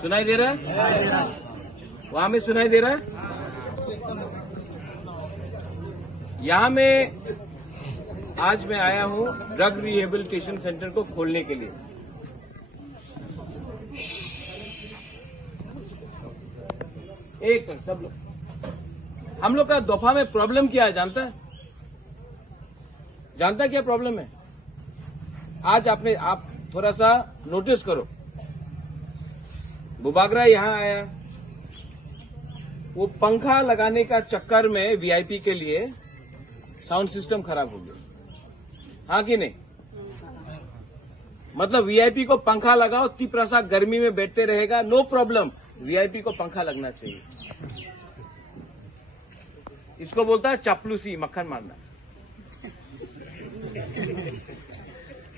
सुनाई दे रहा है? वहां में सुनाई दे रहा है? यहां में आज मैं आया हूं ड्रग रिहेबिलिटेशन सेंटर को खोलने के लिए। एक सब लोग, हम लोग का दोफा में प्रॉब्लम क्या है जानता है? जानता है क्या प्रॉब्लम है? आज आप थोड़ा सा नोटिस करो। बुबागरा यहां आया, वो पंखा लगाने का चक्कर में वीआईपी के लिए साउंड सिस्टम खराब हो गया, हाँ कि नहीं? मतलब वीआईपी को पंखा लगाओ, तिप्रसा गर्मी में बैठते रहेगा, नो प्रॉब्लम। वीआईपी को पंखा लगना चाहिए। इसको बोलता है चापलूसी, मक्खन मारना,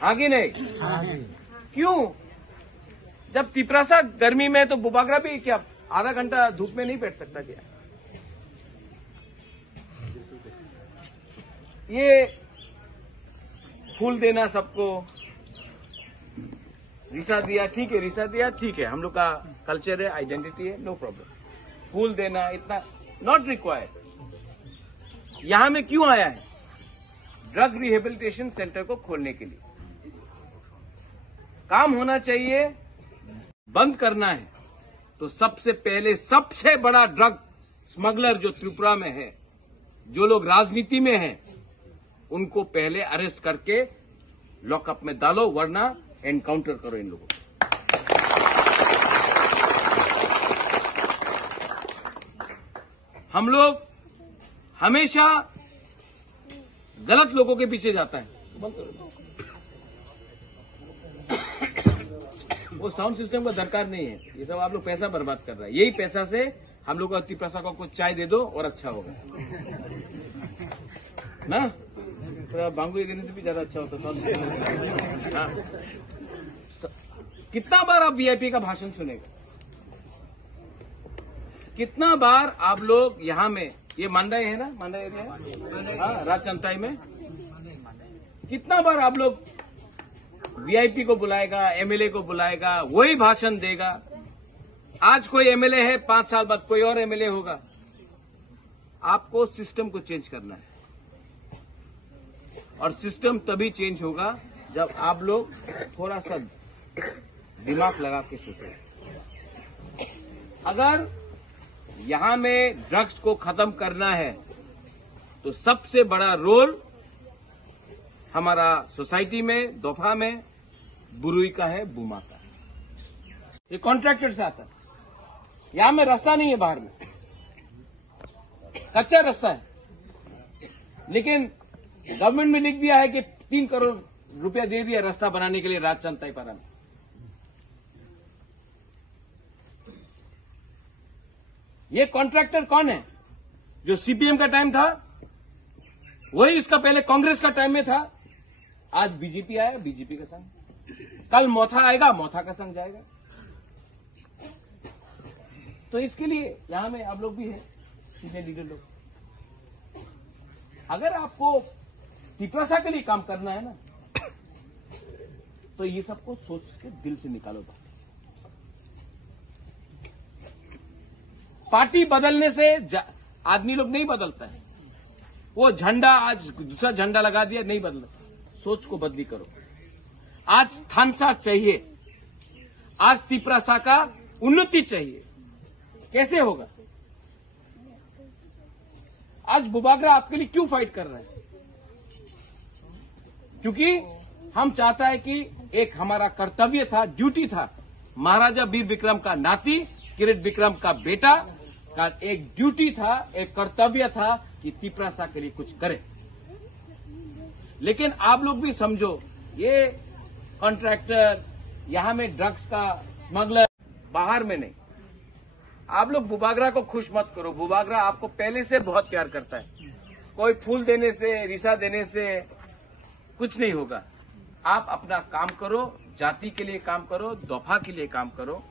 हाँ कि नहीं? क्यों? जब तिप्रसा गर्मी में, तो बुबागरा भी क्या आधा घंटा धूप में नहीं बैठ सकता क्या? ये फूल देना सबको, रिसा दिया ठीक है, रिसा दिया ठीक है, हम लोग का कल्चर है, आइडेंटिटी है, नो प्रॉब्लम। फूल देना इतना नॉट रिक्वायर्ड। यहां में क्यों आया है? ड्रग रिहेबिलिटेशन सेंटर को खोलने के लिए। काम होना चाहिए, बंद करना है तो सबसे पहले सबसे बड़ा ड्रग स्मगलर जो त्रिपुरा में है, जो लोग राजनीति में हैं, उनको पहले अरेस्ट करके लॉकअप में डालो, वरना एनकाउंटर करो इन लोगों को। हम लोग हमेशा गलत लोगों के पीछे जाता है। बंद करो। वो साउंड सिस्टम का दरकार नहीं है, ये सब आप लोग पैसा बर्बाद कर रहा है। यही पैसा से हम लोग तिप्रसा को कुछ चाय दे दो और अच्छा होगा ना। थोड़ा बांगू देने से भी ज्यादा अच्छा होता साउंड सिस्टम। हाँ। कितना बार आप वीआईपी का भाषण सुनेगा? कितना बार आप लोग यहां में, ये मांडा है ना, मांडा एरिया है, हाँ, राजचंताई में, कितना बार आप लोग वीआईपी को बुलाएगा, एमएलए को बुलाएगा, वही भाषण देगा। आज कोई एमएलए है, 5 साल बाद कोई और एमएलए होगा। आपको सिस्टम को चेंज करना है, और सिस्टम तभी चेंज होगा जब आप लोग थोड़ा सा दिमाग लगा के सोचें। अगर यहां में ड्रग्स को खत्म करना है तो सबसे बड़ा रोल हमारा सोसाइटी में, दोफा में बुरुई का है, बुमा का है। ये कॉन्ट्रैक्टर से आता है। यहां में रास्ता नहीं है, बाहर में कच्चा रास्ता है, लेकिन गवर्नमेंट में लिख दिया है कि 3 करोड़ रुपया दे दिया रास्ता बनाने के लिए राजचंताई पारा में। ये कॉन्ट्रैक्टर कौन है? जो सीपीएम का टाइम था, वही इसका पहले कांग्रेस का टाइम में था। आज बीजेपी आया, बीजेपी का संग, कल मोथा आएगा, मोथा का संग जाएगा। तो इसके लिए यहां में आप लोग भी हैं, सीनियर लीडर लोग। अगर आपको तिप्रसा के लिए काम करना है ना, तो ये सबको सोच के दिल से निकालो। पार्टी बदलने से आदमी लोग नहीं बदलता है। वो झंडा आज दूसरा झंडा लगा दिया, नहीं बदला। सोच को बदली करो। आज थानसा चाहिए, आज तिप्रसा का उन्नति चाहिए। कैसे होगा? आज बुबागरा आपके लिए क्यों फाइट कर रहा है? क्योंकि हम चाहता है कि एक हमारा कर्तव्य था, ड्यूटी था, महाराजा वीर विक्रम का नाती, किरीट विक्रम का बेटा का एक ड्यूटी था, एक कर्तव्य था कि तिप्रसा के लिए कुछ करे। लेकिन आप लोग भी समझो, ये कॉन्ट्रैक्टर, यहां में ड्रग्स का स्मगलर, बाहर में नहीं। आप लोग बुबागरा को खुश मत करो। बुबागरा आपको पहले से बहुत प्यार करता है। कोई फूल देने से, रिसा देने से कुछ नहीं होगा। आप अपना काम करो, जाति के लिए काम करो, दोफा के लिए काम करो,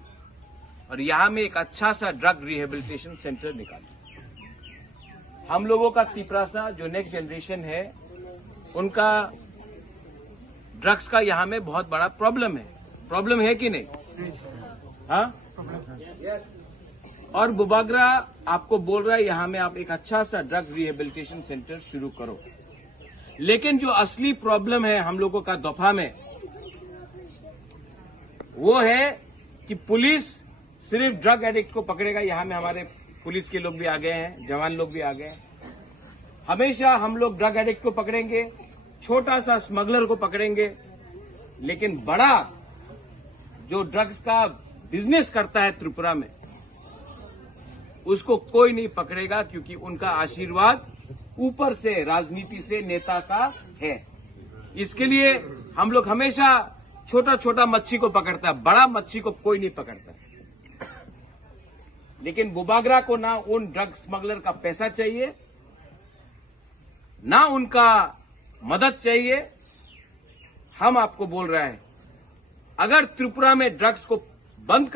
और यहां में एक अच्छा सा ड्रग रिहेबिलिटेशन सेंटर निकालो। हम लोगों का तिप्रसा जो नेक्स्ट जनरेशन है, उनका ड्रग्स का यहां में बहुत बड़ा प्रॉब्लम है कि नहीं? हाँ, और बुबागरा आपको बोल रहा है यहां में आप एक अच्छा सा ड्रग रिहेबिलिटेशन सेंटर शुरू करो। लेकिन जो असली प्रॉब्लम है हम लोगों का दोफा में, वो है कि पुलिस सिर्फ ड्रग एडिक्ट को पकड़ेगा। यहां में हमारे पुलिस के लोग भी आ गए हैं, जवान लोग भी आ गए हैं। हमेशा हम लोग ड्रग एडिक्ट को पकड़ेंगे, छोटा सा स्मगलर को पकड़ेंगे, लेकिन बड़ा जो ड्रग्स का बिजनेस करता है त्रिपुरा में, उसको कोई नहीं पकड़ेगा, क्योंकि उनका आशीर्वाद ऊपर से राजनीति से नेता का है। इसके लिए हम लोग हमेशा छोटा छोटा मच्छी को पकड़ता है, बड़ा मच्छी को कोई नहीं पकड़ता। लेकिन बुबागरा को ना उन ड्रग स्मगलर का पैसा चाहिए, ना उनका मदद चाहिए। हम आपको बोल रहे हैं, अगर त्रिपुरा में ड्रग्स को बंद कर